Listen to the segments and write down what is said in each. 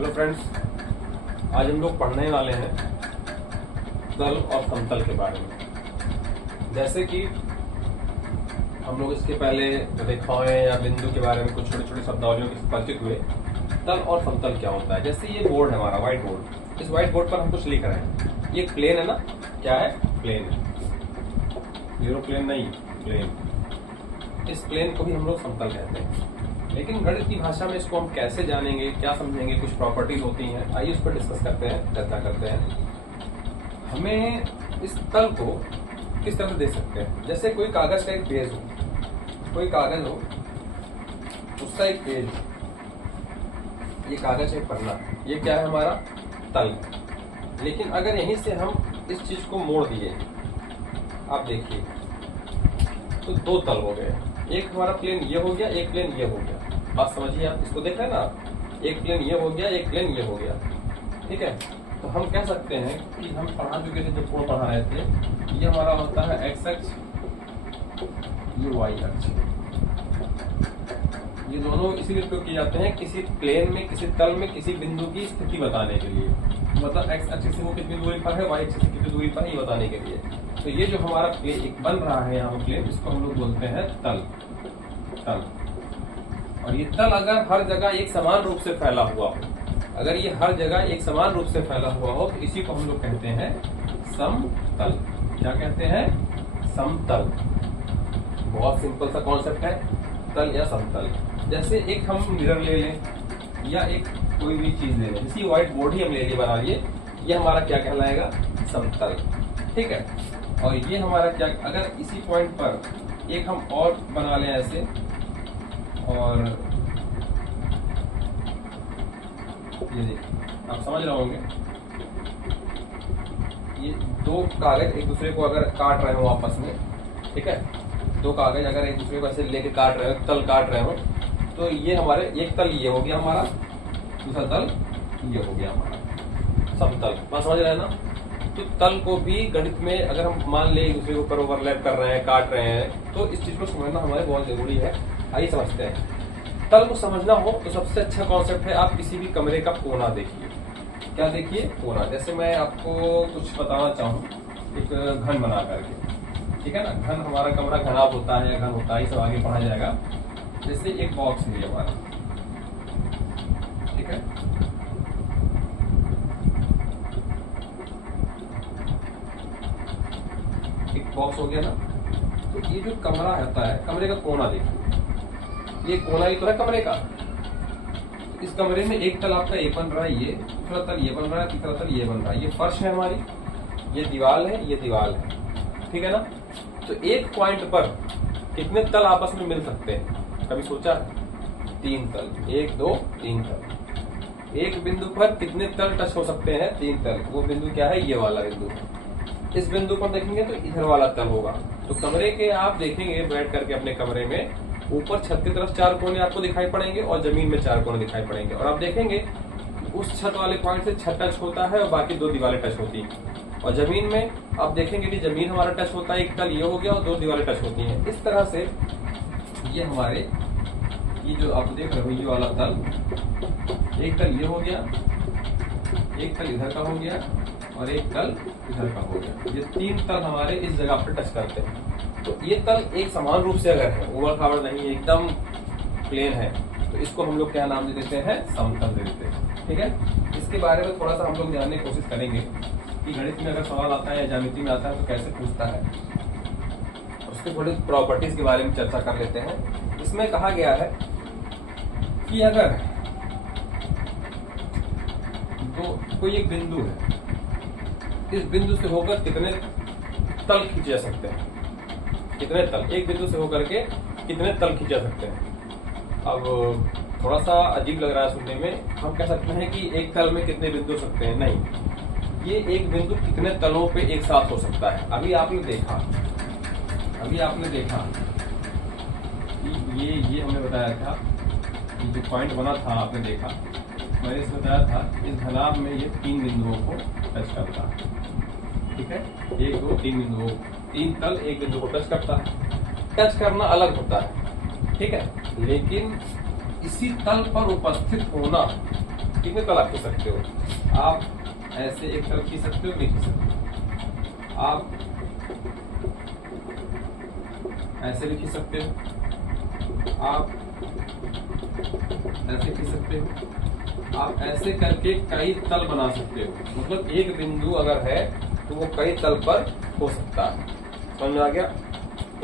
Hello friends, आज हम लोग पढ़ने वाले हैं तल और समतल के बारे में। जैसे कि हम लोग इसके पहले रेखाएं या बिंदु के बारे में कुछ छोटे छोटे शब्दावलियों के परिचित हुए। तल और समतल क्या होता है? जैसे ये बोर्ड है हमारा, व्हाइट बोर्ड। इस व्हाइट बोर्ड पर हम कुछ लिख रहे हैं। ये प्लेन है ना? क्या है? प्लेन है। एरोप्लेन नहीं, प्लेन। इस प्लेन को ही हम लोग समतल कहते हैं। लेकिन गणित की भाषा में इसको हम कैसे जानेंगे, क्या समझेंगे, कुछ प्रॉपर्टीज होती हैं, आइए उस पर डिस्कस करते हैं, चर्चा करते हैं। हमें इस तल को किस तरह से दे सकते हैं? जैसे कोई कागज का एक पेज हो, कोई कागज हो, उसका एक पेज हो, ये कागज है पन्ना, ये क्या है? हमारा तल। लेकिन अगर यहीं से हम इस चीज को मोड़ दिए, आप देखिए, तो दो तल हो गए। एक हमारा प्लेन ये हो गया, एक प्लेन ये हो गया। बात समझिए, आप इसको देख रहे हैं ना, एक प्लेन ये हो गया, एक प्लेन ये हो गया। ठीक है, तो हम कह सकते हैं कि हम पढ़ा चुके थे, जो कोण पढ़ा रहे थे, ये हमारा होता है एक्स अक्ष, ये वाई अक्ष। ये दोनों इसीलिए उपयोग किए जाते हैं किसी प्लेन में, किसी तल में, किसी बिंदु की स्थिति बताने के लिए। मतलब एक्स अक्ष से वो कितनी दूरी पर है, वाई अक्ष से कितनी दूरी पर है, ये बताने के लिए। तो ये जो हमारा प्लेन एक बन रहा है यहाँ प्लेन, इसको हम लोग बोलते हैं तल। तल। और ये तल अगर हर जगह एक समान रूप से फैला हुआ हो, अगर ये हर जगह एक समान रूप से फैला हुआ हो, तो इसी को हम लोग कहते हैं समतल। क्या कहते हैं? समतल। बहुत सिंपल सा कॉन्सेप्ट है, तल या समतल। जैसे एक हम मिरर ले लें या एक कोई भी चीज ले लें, जैसे व्हाइट बोर्ड ही हम ले लिए, बना लिए, ये हमारा क्या कहलाएगा? समतल। ठीक है। और ये हमारा क्या, अगर इसी पॉइंट पर एक हम और बना लें ऐसे, और ये देखिए, आप समझ रहे होंगे, ये दो कागज एक दूसरे को अगर काट रहे हो आपस में, ठीक है, दो कागज अगर एक दूसरे को ऐसे लेके काट रहे हो, तल काट रहे हो, तो ये हमारे एक तल ये हो गया हमारा, दूसरा तल ये हो गया हमारा समतल। बात समझ रहे हैं ना? तो तल को भी गणित में अगर हम मान ले एक दूसरे के ऊपर ओवरलैप कर रहे हैं, काट रहे हैं, तो इस चीज को समझना हमारे बहुत जरूरी है। आइए समझते हैं। तल को समझना हो तो सबसे अच्छा कॉन्सेप्ट है, आप किसी भी कमरे का कोना देखिए। क्या देखिए? कोना। जैसे मैं आपको कुछ बताना चाहूँ, एक घन बना करके, ठीक है ना? घन, हमारा कमरा घनाभ होता है, घन होता है, ये सब आगे पढ़ा जाएगा। जैसे एक बॉक्स है हमारा, ठीक है, एक बॉक्स हो गया ना। तो ये जो कमरा होता है, कमरे का कोना देखिए, ये कोना ही तो है कमरे का। इस कमरे में एक तल आपका ये बन रहा है, ये दूसरा तल ये बन रहा है, तीसरा तल ये बन रहा है। ये फर्श है हमारी, ये दीवार है, ये दीवार है, ठीक है ना? तो एक पॉइंट पर कितने तल आपस में मिल सकते हैं? कभी सोचा? 3 तल। 1 2 3 तल। एक बिंदु पर कितने तल टच हो सकते हैं? 3 तल। वो बिंदु क्या है? ये वाला बिंदु। इस बिंदु पर देखेंगे तो इधर वाला तल होगा। तो कमरे के आप देखेंगे बैठ करके अपने कमरे में, ऊपर छत की तरफ 4 कोने आपको दिखाई पड़ेंगे और जमीन में 4 कोने दिखाई पड़ेंगे। और आप देखेंगे उस छत वाले पॉइंट से छत टच होता है और बाकी 2 दीवारें टच होती हैं। और जमीन में आप देखेंगे कि जमीन हमारा टच होता है, एक तल ये हो गया और 2 दीवारें टच होती हैं। इस तरह से ये हमारे, ये जो आप देख रहे हो, ये वाला तल, एक तल ये हो गया, एक तल इधर का हो गया और एक तल इधर का हो गया। ये 3 तल हमारे इस जगह पर टच करते हैं। तो ये तल एक समान रूप से अगर है, उबड़ खाबड़ नहीं, एकदम प्लेन है, तो इसको हम लोग क्या नाम दे देते हैं? समतल दे देते हैं। ठीक है। इसके बारे में थोड़ा सा हम लोग जानने की कोशिश करेंगे कि गणित में अगर सवाल आता है या ज्यामिति में आता है तो कैसे पूछता है। उसके थोड़ी प्रॉपर्टीज के बारे में चर्चा कर लेते हैं। इसमें कहा गया है कि अगर कोई एक बिंदु है, इस बिंदु से होकर कितने तल खींचे जा सकते हैं? कितने तल? एक बिंदु से होकर के कितने तल खींचे जा सकते हैं? अब थोड़ा सा अजीब लग रहा है सुनने में, हम कह सकते हैं कि एक तल में कितने बिंदु हो सकते हैं? नहीं, ये एक बिंदु कितने तलों पे एक साथ हो सकता है। अभी आपने देखा कि ये हमने बताया था, ये जो पॉइंट बना था आपने देखा, मैंने इसमें बताया था, इस घनाभ में ये 3 बिंदुओं को टच करता है। ठीक है, 1 2 3 बिंदुओं, 3 तल एक बिंदु को टच करता है। टच करना अलग होता है, ठीक है, लेकिन इसी तल पर उपस्थित होना कितने तल आप खींच सकते हो? आप ऐसे एक तल खींच सकते हो, नहीं खींच सकते। आप ऐसे भी खींच सकते हो, आप ऐसे खींच सकते हो, आप ऐसे करके कई तल बना सकते हो। मतलब एक बिंदु अगर है तो वो कई तल पर हो सकता है। समझ में आ गया?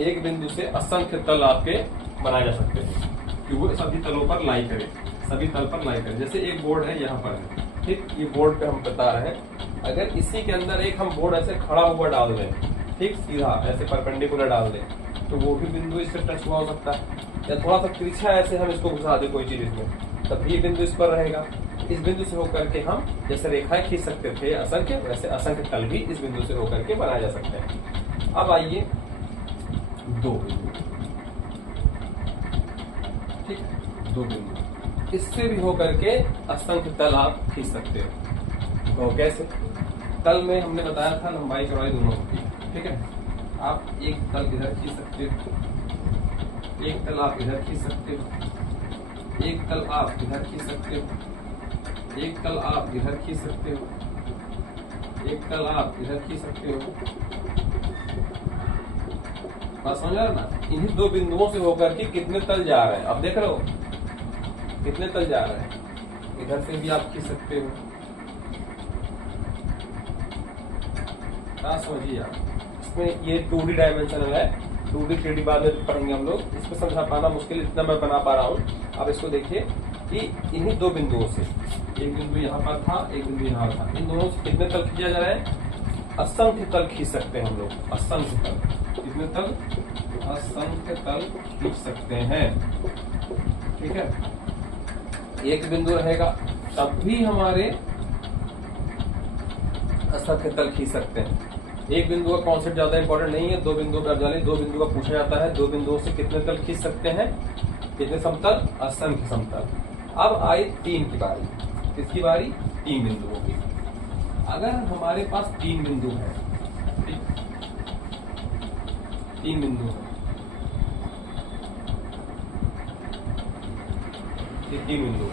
एक बिंदु से असंख्य तल आपके बनाए जा सकते हैं कि वो सभी तलों पर लाई करे, सभी तल पर लाई करे। जैसे एक बोर्ड है, यहाँ पर है, ठीक, ये बोर्ड पे हम बता रहे हैं, अगर इसी के अंदर एक हम बोर्ड ऐसे खड़ा हुआ डाल दें, ठीक, सीधा ऐसे परपेंडिकुलर डाल दें, तो वो भी बिंदु इससे टच हुआ हो सकता है। या थोड़ा सा तिरछा ऐसे हम इसको घुसा दें कोई चीज इसमें, तब भी बिंदु इस पर रहेगा। इस बिंदु से होकर के हम जैसे रेखाएं खींच सकते थे असंख्य, वैसे असंख्य तल भी इस बिंदु से होकर के बनाए जा सकते हैं। अब आइए दो बिंदु, ठीक, दो बिंदु, इससे भी होकर के असंख्य तल आप खींच सकते हो। तो कैसे? तल में हमने बताया था लंबाई चौड़ाई दोनों होती है, ठीक है। आप एक तल इधर खींच सकते हो, एक तल आप इधर खींच सकते हो, एक तल आप इधर खींच सकते हो, एक तल आप इधर खींच सकते हो, एक तल आप इधर खींच सकते हो। बात समझ रहे ना? इन्हीं दो बिंदुओं से होकर के कितने तल जा रहे हैं, अब देख रहे हो कितने तल जा रहे हैं। इधर से भी आप खींच सकते हो। समझिए आप, इसमें ये 2D डायमेंशनल है, 2D 3D बाद में पढ़ेंगे हम लोग। इसमें समझा पाना मुश्किल, इतना मैं बना पा रहा हूँ। अब इसको देखिए कि इन्हीं दो बिंदुओं से, एक बिंदु यहाँ पर था, एक बिंदु यहाँ था, इन दोनों से कितने तल खींचा जा रहा है? असंख्य तल खींच सकते हैं हम लोग, असंख्य तल। कितने तल? असंख्य तल खींच सकते हैं, ठीक है। एक बिंदु रहेगा तब भी हमारे असंख्य तल खींच सकते हैं। एक बिंदु का कॉन्सेप्ट ज्यादा इंपॉर्टेंट नहीं है, दो बिंदुओं पर जाने, दो बिंदु का पूछा जाता है, दो बिंदुओं से कितने तल खींच सकते हैं? कितने समतल? असंख्य समतल। अब आई तीन की बारी। किसकी बारी? तीन बिंदुओं की। अगर हमारे पास तीन बिंदु है, तीन बिंदु है, ये तीन बिंदु,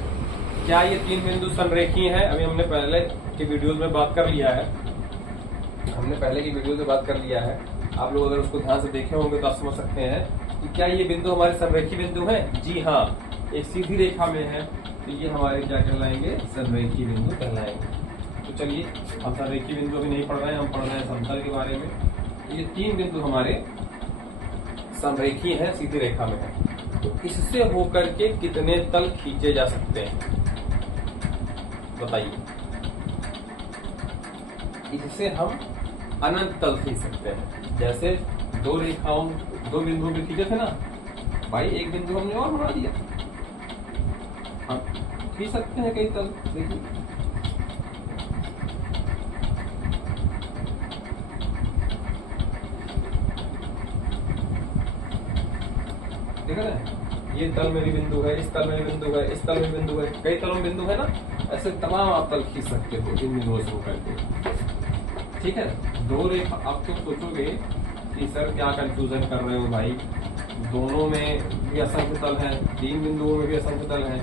क्या ये तीन बिंदु संरेखीय है? अभी हमने पहले की वीडियोस में बात कर लिया है, हमने पहले की वीडियो में बात कर लिया है। आप लोग अगर उसको ध्यान से देखे होंगे तो आप समझ सकते हैं कि क्या ये बिंदु हमारे संरेखीय बिंदु हैं? जी हाँ, एक सीधी रेखा में है तो ये हमारे क्या कहलाएंगे? संरेखीय बिंदु कहलाएंगे। तो चलिए, हम संरेखीय बिंदु अभी नहीं पढ़ रहे हैं, हम पढ़ रहे हैं समतल के बारे में। ये तीन बिंदु हमारे संरेखीय है, सीधी रेखा में है। तो इससे होकर के कितने तल खींचे जा सकते हैं बताइए? इससे हम अनंत तल खींच सकते हैं। जैसे दो रेखाओं, दो बिंदुओं में खींचे थे ना भाई, एक बिंदु हमने और बना दिया, हम खींच सकते हैं कई तल। देखिए ठीक है ना, ये तल मेरी बिंदु है, इस तल मेरी बिंदु है, इस तल में बिंदु है, कई तलों में बिंदु है ना, ऐसे तमाम आप तल खींच सकते हो इन बिंदुओं से होकर के, ठीक है। दो रेखा, आप तो सोचोगे कि सर क्या कंफ्यूजन कर रहे हो भाई, दोनों में भी असंख्य तल है, तीन बिंदुओं में भी असंख्य तल है,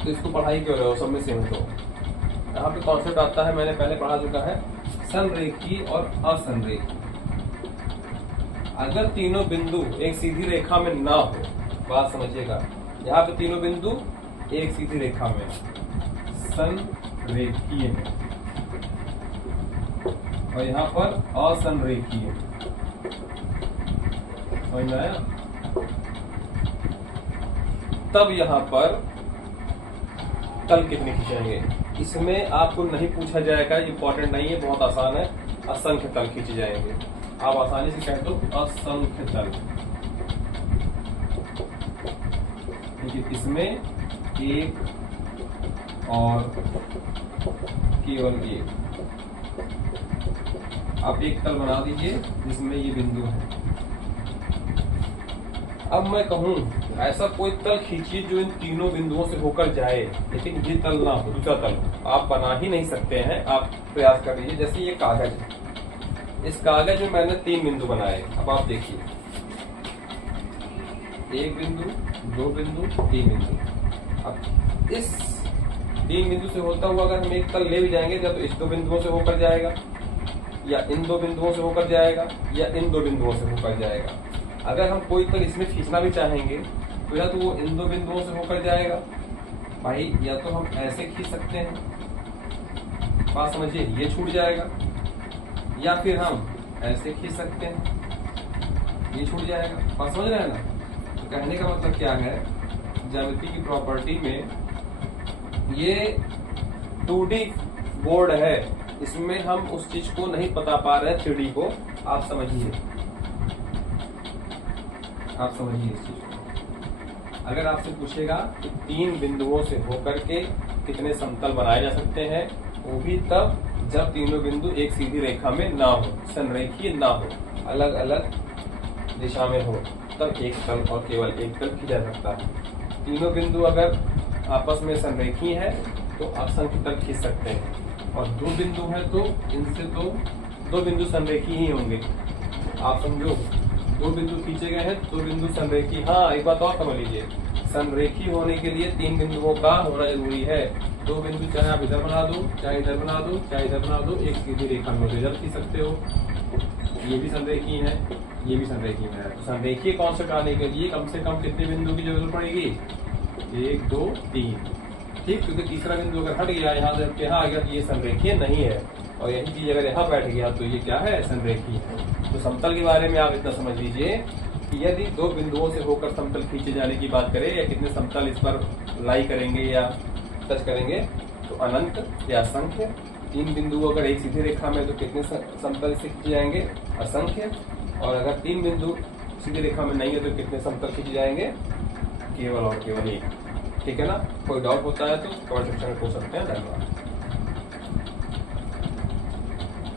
तो इसको पढ़ाई क्यों रहे हो? सब में सेम तो यहाँ पे कॉन्सेप्ट आता है, मैंने पहले पढ़ा चुका है, संरेखीय और असंरेखीय। अगर तीनों बिंदु एक सीधी रेखा में ना हो, बात समझिएगा, यहाँ पे तीनों बिंदु एक सीधी रेखा में संरेखीय है और यहाँ पर असंरेखीय, समझ में आया? तब यहाँ पर तल कितने खींचेंगे? इसमें आपको नहीं पूछा जाएगा, इंपॉर्टेंट नहीं है, बहुत आसान है। असंख्य तल खींचे जाएंगे, आप आसानी से कह दो असंख्य तल। देखिए इसमें एक और केवल एक, आप एक तल बना दीजिए जिसमें ये बिंदु है। अब मैं कहूं ऐसा कोई तल खींचिए जो इन तीनों बिंदुओं से होकर जाए, लेकिन ये तल ना हो, दूसरा तल आप बना ही नहीं सकते हैं। आप प्रयास कर लीजिए। जैसे ये कागज है, इस कागज में मैंने तीन बिंदु बनाए। अब आप देखिए, एक बिंदु, दो बिंदु, तीन बिंदु। अब इस तीन बिंदु से होता हुआ अगर हम एक तल ले भी जाएंगे या तो इस दो बिंदुओं से होकर जाएगा, या इन दो बिंदुओं से होकर जाएगा, या इन दो बिंदुओं से होकर जाएगा। अगर हम कोई तल इसमें खींचना भी चाहेंगे तो या तो वो इन दो बिंदुओं से होकर जाएगा भाई, या तो हम ऐसे खींच सकते हैं, बात समझिए, ये छूट जाएगा, या फिर हम ऐसे खींच सकते हैं, ये छूट जाएगा। बात समझ रहे हैं ना? तो कहने का मतलब क्या है, ज्यामिति की प्रॉपर्टी में ये 2D बोर्ड है, इसमें हम उस चीज को नहीं बता पा रहे हैं 3D को। आप समझिए, आप समझिए इस चीज को। अगर आपसे पूछेगा कि तीन बिंदुओं से होकर के कितने समतल बनाए जा सकते हैं, वो भी तब जब तीनों बिंदु एक सीधी रेखा में ना हो, संरेखीय ना हो, अलग अलग दिशा में हो, तब एक तल और केवल एक तल खींचा जा सकता है। तीनों बिंदु अगर आपस में संरेखीय है तो असंख्य तल खींच सकते हैं, और दो बिंदु है तो इनसे तो दो बिंदु संरेखीय ही होंगे। आप समझो, दो बिंदु खींचे गए हैं, दो बिंदु संरेखीय। हाँ, एक बात और समझ लीजिए, संरेखीय होने के लिए तीन बिंदुओं का होना जरूरी है। दो बिंदु चाहे आप इधर बना दो, चाहे इधर बना दो, चाहे इधर बना दो, एक सीधी रेखा में इधर खींच सकते हो। ये भी संरेखीय है, ये भी संरेखीय है। तो संरेखीय कॉन्सेप्ट आने के लिए कम से कम कितने बिंदु की जरूरत पड़ेगी? 1 2 3, ठीक, क्योंकि तीसरा बिंदु अगर हट गया यहाँ से यहाँ आ गया तो ये संरेखीय नहीं है, और यही चीज अगर यहाँ बैठ गया तो ये क्या है? संरेखीय है। तो समतल के बारे में आप इतना समझ लीजिए कि यदि दो बिंदुओं से होकर समतल खींचे जाने की बात करें, या कितने समतल इस पर लाई करेंगे या टच करेंगे, तो अनंत या असंख्य। तीन बिंदु अगर एक सीधी रेखा में तो कितने समतल से खींचे जाएंगे? असंख्य। और अगर तीन बिंदु सीधी रेखा में नहीं है तो कितने समतल खींचे जाएंगे? केवल और केवल एक। ठीक है ना? कोई डाउट होता है तो कमेंट सेक्शन में पूछ सकते हैं। धन्यवाद।